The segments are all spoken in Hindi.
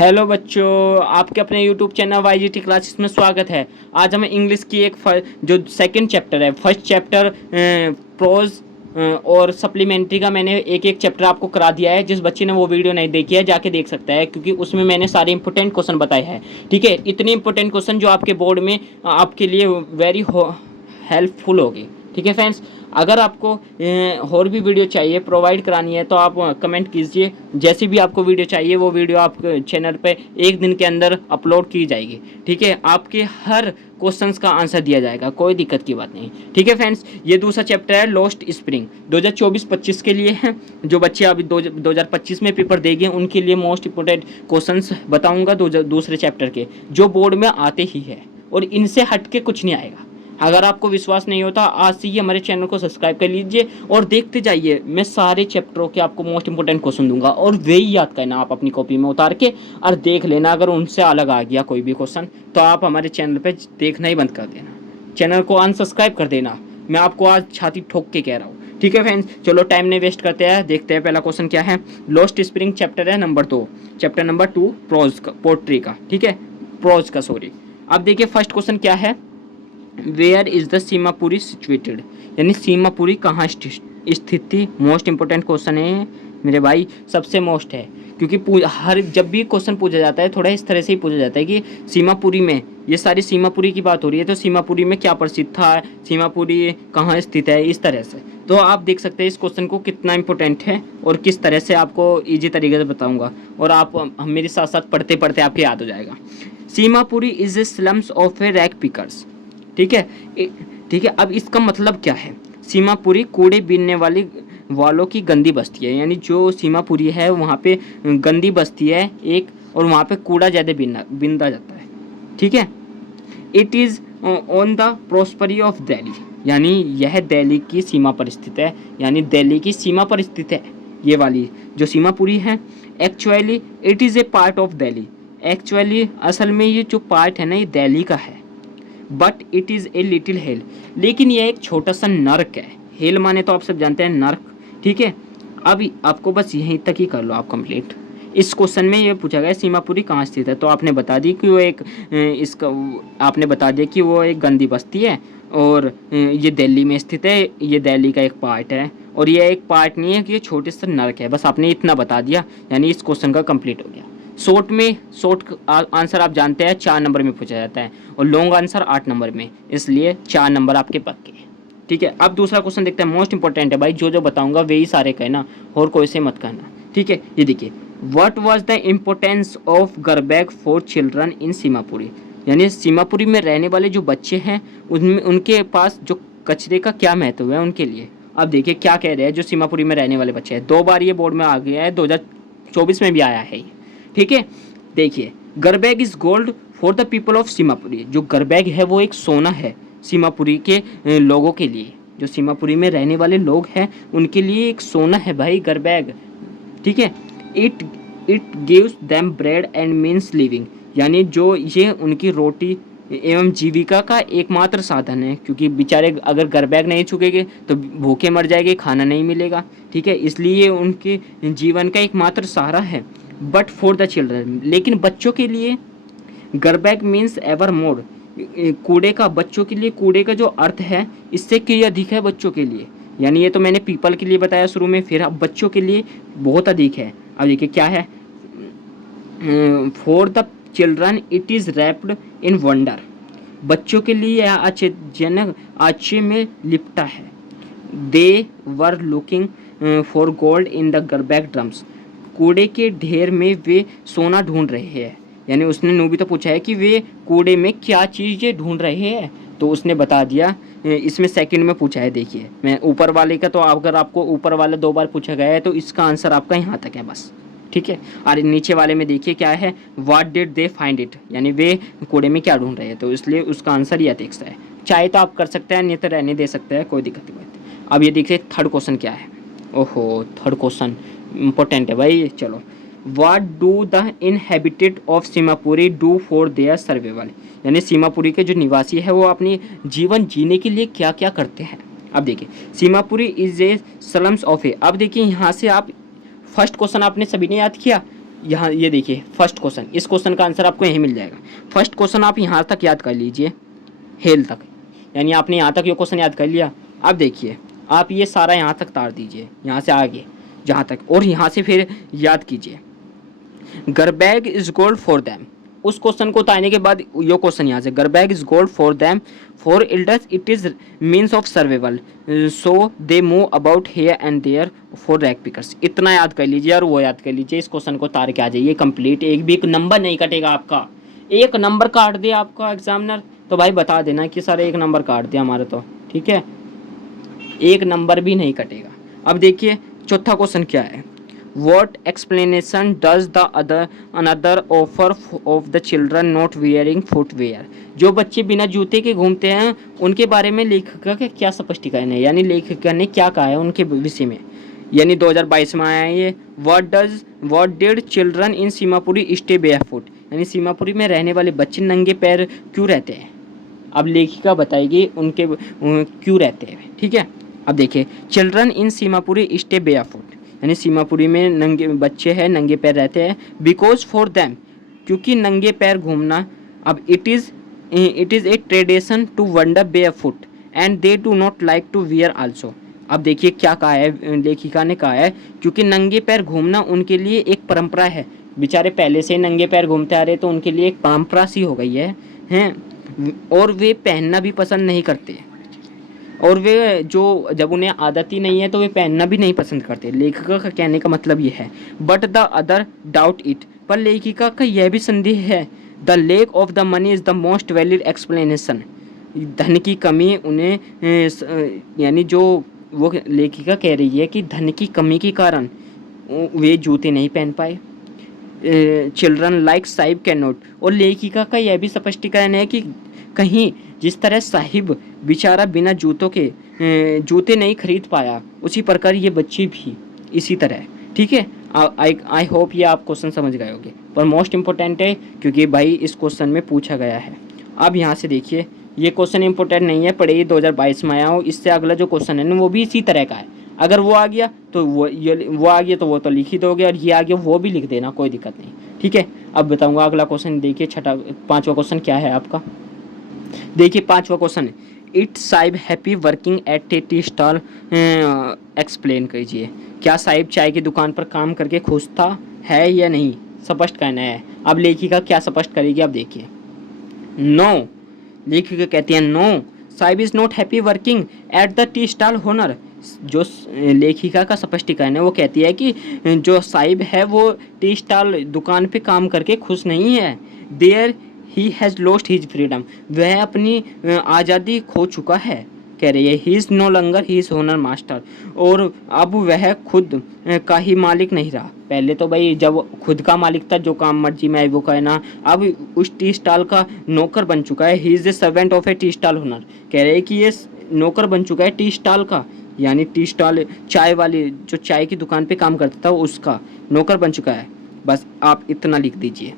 हेलो बच्चों, आपके अपने यूट्यूब चैनल YGT क्लासेस में स्वागत है। आज हमें इंग्लिश की जो सेकंड चैप्टर है, फर्स्ट चैप्टर प्रोज और सप्लीमेंट्री का मैंने एक एक चैप्टर आपको करा दिया है। जिस बच्चे ने वो वीडियो नहीं देखी है जाके देख सकता है, क्योंकि उसमें मैंने सारे इंपॉर्टेंट क्वेश्चन बताए हैं। ठीक है, इतने इंपॉर्टेंट क्वेश्चन जो आपके बोर्ड में आपके लिए वेरी हेल्पफुल होगी। ठीक है फ्रेंड्स, अगर आपको और भी वीडियो चाहिए प्रोवाइड करानी है तो आप कमेंट कीजिए। जैसी भी आपको वीडियो चाहिए वो वीडियो आप चैनल पे एक दिन के अंदर अपलोड की जाएगी। ठीक है, आपके हर क्वेश्चंस का आंसर दिया जाएगा, कोई दिक्कत की बात नहीं। ठीक है फ्रेंड्स, ये दूसरा चैप्टर है लॉस्ट स्प्रिंग, 2024-25 के लिए है। जो बच्चे अभी 2025 में पेपर देंगे उनके लिए मोस्ट इंपोर्टेंट क्वेश्चंस बताऊंगा दूसरे चैप्टर के, जो बोर्ड में आते ही है और इनसे हट के कुछ नहीं आएगा। अगर आपको विश्वास नहीं होता, आज से ही हमारे चैनल को सब्सक्राइब कर लीजिए और देखते जाइए। मैं सारे चैप्टरों के आपको मोस्ट इंपोर्टेंट क्वेश्चन दूंगा और वे ही याद करना आप अपनी कॉपी में उतार के और देख लेना। अगर उनसे अलग आ गया कोई भी क्वेश्चन तो आप हमारे चैनल पे देखना ही बंद कर देना, चैनल को अनसब्सक्राइब कर देना। मैं आपको आज छाती ठोक के कह रहा हूँ। ठीक है फ्रेंड्स, चलो टाइम नहीं वेस्ट करते हैं, देखते हैं पहला क्वेश्चन क्या है। लॉस्ट स्प्रिंग चैप्टर है नंबर 2, चैप्टर नंबर 2 प्रोज का, पोट्री का। ठीक है, प्रोज का सॉरी। अब देखिए फर्स्ट क्वेश्चन क्या है, where is the Seemapuri situated, यानी सीमापुरी कहाँ स्थित थी। मोस्ट इंपोर्टेंट क्वेश्चन है मेरे भाई, सबसे मोस्ट है, क्योंकि हर जब भी क्वेश्चन पूछा जाता है थोड़ा इस तरह से ही पूछा जाता है कि सीमापुरी में, ये सारी सीमापुरी की बात हो रही है तो सीमापुरी में क्या प्रसिद्ध था, सीमापुरी कहाँ स्थित है, इस तरह से। तो आप देख सकते हैं इस क्वेश्चन को कितना इंपॉर्टेंट है और किस तरह से आपको ईजी तरीके से बताऊंगा, और आप मेरे साथ साथ पढ़ते पढ़ते आपके याद हो जाएगा। Seemapuri is a slums of A rag pickers. ठीक है, ठीक है। अब इसका मतलब क्या है, सीमापुरी कूड़े बीनने वालों की गंदी बस्ती है, यानी जो सीमापुरी है वहाँ पे गंदी बस्ती है एक, और वहाँ पे कूड़ा ज़्यादा बीनता जाता है। ठीक है, it is on the prosperity of Delhi, यानी यह दिल्ली की सीमा पर स्थित है, यानी दिल्ली की सीमा पर स्थित है ये वाली जो सीमापुरी है। Actually it is A part of Delhi, actually असल में ये जो पार्ट है ना ये दिल्ली का है। But it is a little hello, लेकिन यह एक छोटा सा नर्क है। हेल माने तो आप सब जानते हैं नर्क। ठीक है, अभी आपको बस यहीं तक ही कर लो आप कंप्लीट। इस क्वेश्चन में ये पूछा गया सीमापुरी कहाँ स्थित है, तो आपने बता दी कि वो एक इसका आपने बता दिया कि वो एक गंदी बस्ती है और ये दिल्ली में स्थित है, ये दिल्ली का एक पार्ट है, और ये एक पार्ट नहीं है कि ये छोटे से नर्क है। बस आपने इतना बता दिया, यानी इस क्वेश्चन का कंप्लीट हो गया। शॉर्ट आंसर आप जानते हैं 4 नंबर में पूछा जाता है और लॉन्ग आंसर 8 नंबर में, इसलिए 4 नंबर आपके पक्के हैं। ठीक है, अब दूसरा क्वेश्चन देखते हैं, मोस्ट इंपॉर्टेंट है भाई, जो बताऊंगा वे ही सारे कहना और कोई से मत कहना। ठीक है, ये देखिए, what was the importance of garbage for children in Seemapuri, यानी सीमापुरी में रहने वाले जो बच्चे हैं उनमें उनके पास जो कचरे का क्या महत्व है उनके लिए। अब देखिए क्या कह रहे हैं जो सीमापुरी में रहने वाले बच्चे हैं, 2 बार ये बोर्ड में आ गया है, 2024 में भी आया है। ठीक है, देखिए, garbage is gold for the people of Seemapuri, जो गरबैग है वो एक सोना है सीमापुरी के लोगों के लिए, जो सीमापुरी में रहने वाले लोग हैं उनके लिए एक सोना है भाई गरबैग। ठीक है, it gives them bread and means living, यानी जो ये उनकी रोटी एवं जीविका का एकमात्र साधन है, क्योंकि बेचारे अगर गरबैग नहीं छुकेंगे तो भूखे मर जाएंगे, खाना नहीं मिलेगा। ठीक है, इसलिए उनके जीवन का एकमात्र सहारा है। बट फॉर द चिल्ड्रन, लेकिन बच्चों के लिए गरबैग मीन्स एवर मोर, कूड़े का बच्चों के लिए कूड़े का जो अर्थ है इससे कई अधिक है बच्चों के लिए, यानी ये तो मैंने पीपल के लिए बताया शुरू में, फिर अब बच्चों के लिए बहुत अधिक है। अब देखिए क्या है, for the children it is wrapped in wonder, बच्चों के लिए यह आश्चर्यजनक आश्चर्य में लिपटा है। They were looking for gold in the garbage drums, कूड़े के ढेर में वे सोना ढूंढ रहे हैं, यानी उसने नूबी तो पूछा है कि वे कूड़े में क्या चीज़ें ढूंढ रहे हैं, तो उसने बता दिया। इसमें सेकंड में पूछा है, देखिए मैं ऊपर वाले का, तो अगर आपको ऊपर वाला 2 बार पूछा गया है तो इसका आंसर आपका यहाँ तक है बस। ठीक है, और नीचे वाले में देखिए क्या है, what did they find it, यानी वे कूड़े में क्या ढूंढ रहे हैं, तो इसलिए उसका आंसर यह देख सकता है। चाहे तो आप कर सकते हैं, नहीं तो रहने दे सकते हैं, कोई दिक्कत नहीं है। अब ये देखिए थर्ड क्वेश्चन क्या है, ओहो थर्ड क्वेश्चन इम्पोर्टेंट है भाई। चलो, what do the inhabited of Seemapuri do for their survival, यानी सीमापुरी के जो निवासी है वो अपनी जीवन जीने के लिए क्या क्या करते हैं। अब देखिए, Seemapuri is a slums of a, अब देखिए यहाँ से आप फर्स्ट क्वेश्चन आपने सभी ने याद किया, यहाँ ये देखिए फर्स्ट क्वेश्चन, इस क्वेश्चन का आंसर आपको यहीं मिल जाएगा। फर्स्ट क्वेश्चन आप यहाँ तक याद कर लीजिए, हेल तक, यानी आपने यहाँ तक ये क्वेश्चन याद कर लिया। अब देखिए आप ये सारा यहाँ तक तार दीजिए, यहाँ से आगे जहाँ तक, और यहाँ से फिर याद कीजिए garbage is gold for them. उस क्वेश्चन को उतारने के बाद यो क्वेश्चन यहाँ से, garbage is gold for them, for elders it is means of survival, so they move about here and there for rag pickers. इतना याद कर लीजिए और वो याद कर लीजिए, इस क्वेश्चन को उतार के आ जाइए कंप्लीट। एक भी एक नंबर नहीं कटेगा आपका, एक नंबर काट दे आपका एग्जामिनर तो भाई बता देना कि सर एक नंबर काट दिया हमारा, तो ठीक है, एक नंबर भी नहीं कटेगा। अब देखिए चौथा क्वेश्चन क्या है, What explanation does the another offer of the children not wearing footwear? जो बच्चे बिना जूते के घूमते हैं उनके बारे में लेखक का क्या स्पष्टीकरण है, यानी लेखक ने क्या कहा है उनके विषय में, यानी 2022 में आया है ये। What did children in Seemapuri stay barefoot? यानी सीमापुरी में रहने वाले बच्चे नंगे पैर क्यों रहते हैं। अब लेखिका बताएगी उनके क्यों रहते हैं, ठीक है। अब देखिए children in Seemapuri stay barefoot, यानी सीमापुरी में नंगे बच्चे हैं, नंगे पैर रहते हैं। बिकॉज फॉर देम, क्योंकि नंगे पैर घूमना, अब it is a tradition to wonder barefoot and they do not like to wear also. अब देखिए क्या कहा है लेखिका ने, कहा है क्योंकि नंगे पैर घूमना उनके लिए एक परंपरा है। बेचारे पहले से नंगे पैर घूमते आ रहे तो उनके लिए एक परंपरा सी हो गई है, हैं, और वे पहनना भी पसंद नहीं करते, और वे जो जब उन्हें आदत ही नहीं है तो वे पहनना भी नहीं पसंद करते। लेखिका का कहने का मतलब ये है। But the other doubt it, पर लेखिका का यह भी संदेह है, the lack of the money is the most valid explanation. धन की कमी उन्हें यानी जो वो लेखिका कह रही है कि धन की कमी के कारण वे जूते नहीं पहन पाए। Children like Sahib can not, और लेखिका का यह भी स्पष्टीकरण है कि कहीं जिस तरह साहिब बेचारा बिना जूतों के जूते नहीं खरीद पाया, उसी प्रकार ये बच्चे भी इसी तरह, ठीक है। आई होप ये आप क्वेश्चन समझ गए होंगे, पर मोस्ट इम्पोर्टेंट है क्योंकि भाई इस क्वेश्चन में पूछा गया है। अब यहाँ से देखिए ये क्वेश्चन इंपॉर्टेंट नहीं है, पढ़िए 2022 में आया हो। इससे अगला जो क्वेश्चन है ना वो भी इसी तरह का है। अगर वो आ गया तो वो आ गया तो वो तो लिख ही दोगे, और ये आ गया वो भी लिख देना, कोई दिक्कत नहीं, ठीक है। अब बताऊँगा अगला क्वेश्चन। देखिए पाँचवा क्वेश्चन क्या है आपका। देखिए पाँचवा क्वेश्चन है, it Sahib happy working eight A tea stall, explain कीजिए। क्या साहिब चाय की दुकान पर काम करके खुश था है या नहीं, स्पष्ट कहना है। अब लेखिका क्या स्पष्ट करेगी, अब देखिए। नो, लेखिका कहती है no, Saheb is not happy working at the tea stall owner. जो लेखिका का स्पष्टीकरण है वो कहती है कि जो साहिब है वो टी स्टॉल दुकान पे काम करके खुश नहीं है। There he has lost his freedom, वह अपनी आज़ादी खो चुका है, कह रही है। He is no longer he is owner master, और अब वह खुद का ही मालिक नहीं रहा। पहले तो भाई जब खुद का मालिक था, जो काम मर्जी में वो कहना, अब उस टी स्टॉल का नौकर बन चुका है। He is the servant of A tea stall owner, कह रहे हैं कि ये नौकर बन चुका है टी स्टॉल का, यानी टी स्टॉल चाय वाली जो चाय की दुकान पे काम करता था उसका नौकर बन चुका है। बस आप इतना लिख दीजिए।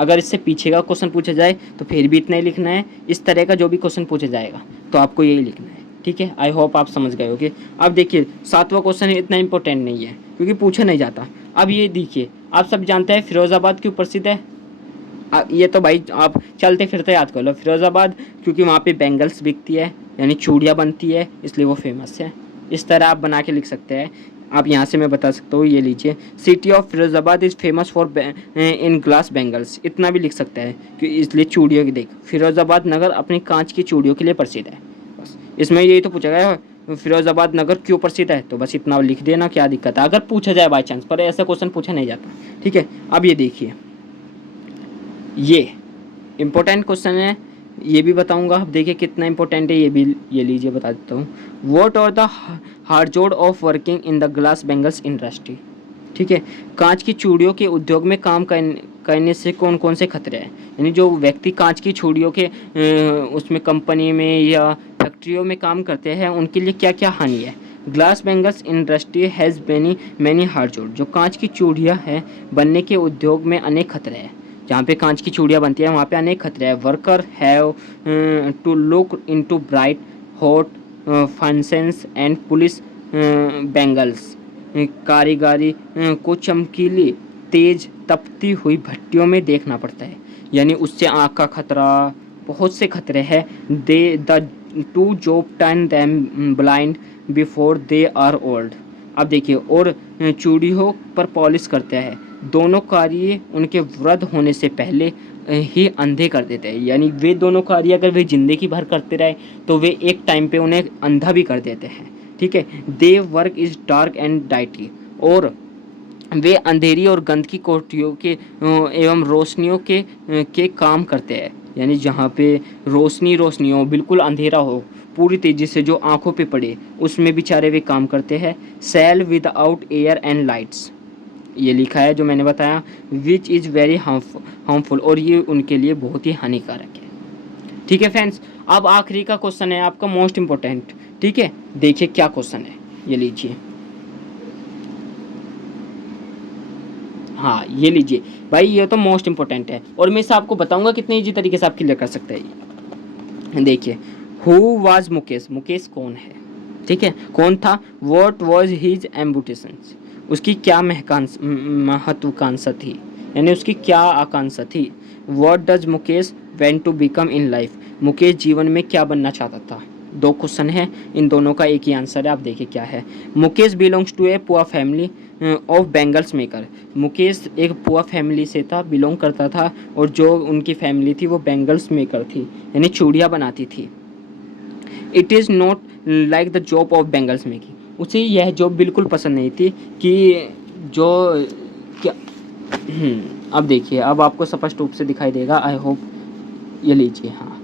अगर इससे पीछे का क्वेश्चन पूछा जाए तो फिर भी इतना ही लिखना है। इस तरह का जो भी क्वेश्चन पूछा जाएगा तो आपको यही लिखना है, ठीक है। आई होप आप समझ गए होगे। अब देखिए सातवां क्वेश्चन इतना इंपॉर्टेंट नहीं है क्योंकि पूछा नहीं जाता। अब ये देखिए, आप सब जानते हैं फिरोज़ाबाद क्यों प्रसिद्ध है। ये तो भाई आप चलते फिरते याद कर लो। फिरोज़ाबाद क्योंकि वहाँ पे बैंगल्स बिकती है, यानी चूड़ियाँ बनती है, इसलिए वो फेमस है। इस तरह आप बना के लिख सकते हैं। आप यहाँ से मैं बता सकता हूँ, ये लीजिए, city of Firozabad is famous for in glass bangles. इतना भी लिख सकते हैं कि इसलिए चूड़ियों की देख, फिरोज़ाबाद नगर अपनी कांच की चूड़ियों के लिए प्रसिद्ध है। बस इसमें यही तो पूछा गया है, फिरोज़ाबाद नगर क्यों प्रसिद्ध है, तो बस इतना लिख देना, क्या दिक्कत है अगर पूछा जाए बाई चांस, पर ऐसा क्वेश्चन पूछा नहीं जाता, ठीक है। अब ये देखिए, ये इम्पोर्टेंट क्वेश्चन है, ये भी बताऊंगा। अब देखिए कितना इंपॉर्टेंट है, ये भी ये लीजिए बता देता हूँ। What are the hazards of working in the glass bangles industry, ठीक है। कांच की चूड़ियों के उद्योग में काम करने से कौन कौन से खतरे हैं, यानी जो व्यक्ति कांच की चूड़ियों के उसमें कंपनी में या फैक्ट्रियों में काम करते हैं उनके लिए क्या क्या हानि है। Glass bangles industry has many hazards, जो कांच की चूड़ियाँ हैं बनने के उद्योग में अनेक खतरे हैं। जहाँ पे कांच की चूड़ियाँ बनती है वहाँ पे अनेक खतरे हैं। Worker have to look into bright hot functions and polish bangles, कारीगरी को चमकीली तेज तपती हुई भट्टियों में देखना पड़ता है, यानी उससे आँख का खतरा, बहुत से खतरे हैं। They the to job turn them blind before they are old. अब देखिए, और चूड़ियों पर पॉलिश करते हैं, दोनों कार्य उनके वृद्ध होने से पहले ही अंधे कर देते हैं, यानी वे दोनों कार्य अगर वे जिंदगी भर करते रहे तो वे एक टाइम पे उन्हें अंधा भी कर देते हैं। ठीक है, they work is dark and deity, और वे अंधेरी और गंध की कोठरियों के एवं रोशनियों के काम करते हैं, यानी जहाँ पे रोशनी हो, बिल्कुल अंधेरा हो, पूरी तेज़ी से जो आंखों पे पड़े, उसमें बेचारे वे काम करते हैं। Cell without air and lights, ये लिखा है जो मैंने बताया, विच इज़ वेरी हार्मफुल, और ये उनके लिए बहुत ही हानिकारक है। ठीक है फ्रेंड्स, अब आखिरी का क्वेश्चन है आपका मोस्ट इम्पोर्टेंट। ठीक है, देखिए क्या क्वेश्चन है, ये लीजिए। हाँ, ये लीजिए भाई, ये तो मोस्ट इम्पोर्टेंट है, और मैं इसे आपको बताऊंगा कितने इजी तरीके से आप क्लियर कर सकते हैं। देखिए, हु वाज मुकेश, मुकेश कौन है? ठीक है, कौन था? व्हाट वाज हिज एम्बिशंस, उसकी क्या महत्वाकांक्षा थी, यानी उसकी क्या आकांक्षा थी। What does Mukesh want to become in life, Mukesh जीवन में क्या बनना चाहता था। दो क्वेश्चन है, इन दोनों का एक ही आंसर है, आप देखिए क्या है। Mukesh belongs to a poor family of bangles maker, Mukesh एक पुअर फैमिली से था, बिलोंग करता था, और जो उनकी फैमिली थी वो बैंगल्स मेकर थी, यानी चूड़ियाँ बनाती थी। It is not like the job of bangles making, उसे यह जॉब बिल्कुल पसंद नहीं थी कि जो क्या अब देखिए, अब आपको स्पष्ट रूप से दिखाई देगा, आई होप। ये लीजिए, हाँ,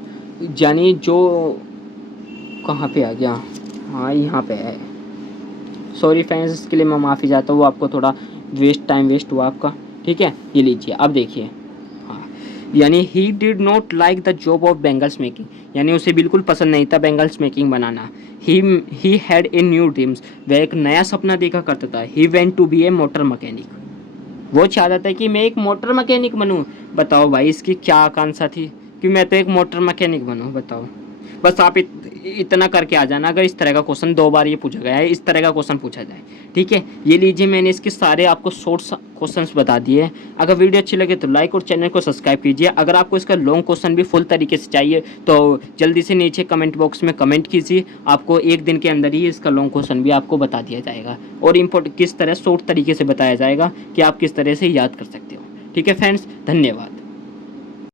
यानी जो कहाँ पे आ गया, हाँ यहाँ पे है, सॉरी फ्रेंड्स, इसके लिए मैं माफ़ी चाहता हूँ, आपको थोड़ा टाइम वेस्ट हुआ आपका। ठीक है, ये लीजिए, अब देखिए, हाँ, यानी he did not like the job of bangles making, यानी उसे बिल्कुल पसंद नहीं था बैंगल्स मेकिंग बनाना। He had a new dreams, वह एक नया सपना देखा करता था। He want to be a motor mechanic, वो चाहता था कि मैं एक मोटर मैकेनिक बनूं। बताओ भाई, इसकी क्या आकांक्षा थी कि मैं तो एक मोटर मैकेनिक बनूं, बताओ। बस आप इतना करके आ जाना, अगर इस तरह का क्वेश्चन 2 बार ये पूछा गया है, इस तरह का क्वेश्चन पूछा जाए। ठीक है, ये लीजिए, मैंने इसके सारे आपको शॉर्ट क्वेश्चंस बता दिए हैं। अगर वीडियो अच्छी लगे तो लाइक और चैनल को सब्सक्राइब कीजिए। अगर आपको इसका लॉन्ग क्वेश्चन भी फुल तरीके से चाहिए तो जल्दी से नीचे कमेंट बॉक्स में कमेंट कीजिए, आपको एक दिन के अंदर ही इसका लॉन्ग क्वेश्चन भी आपको बता दिया जाएगा, और किस तरह शॉर्ट तरीके से बताया जाएगा कि आप किस तरह से याद कर सकते हो। ठीक है फ्रेंड्स, धन्यवाद।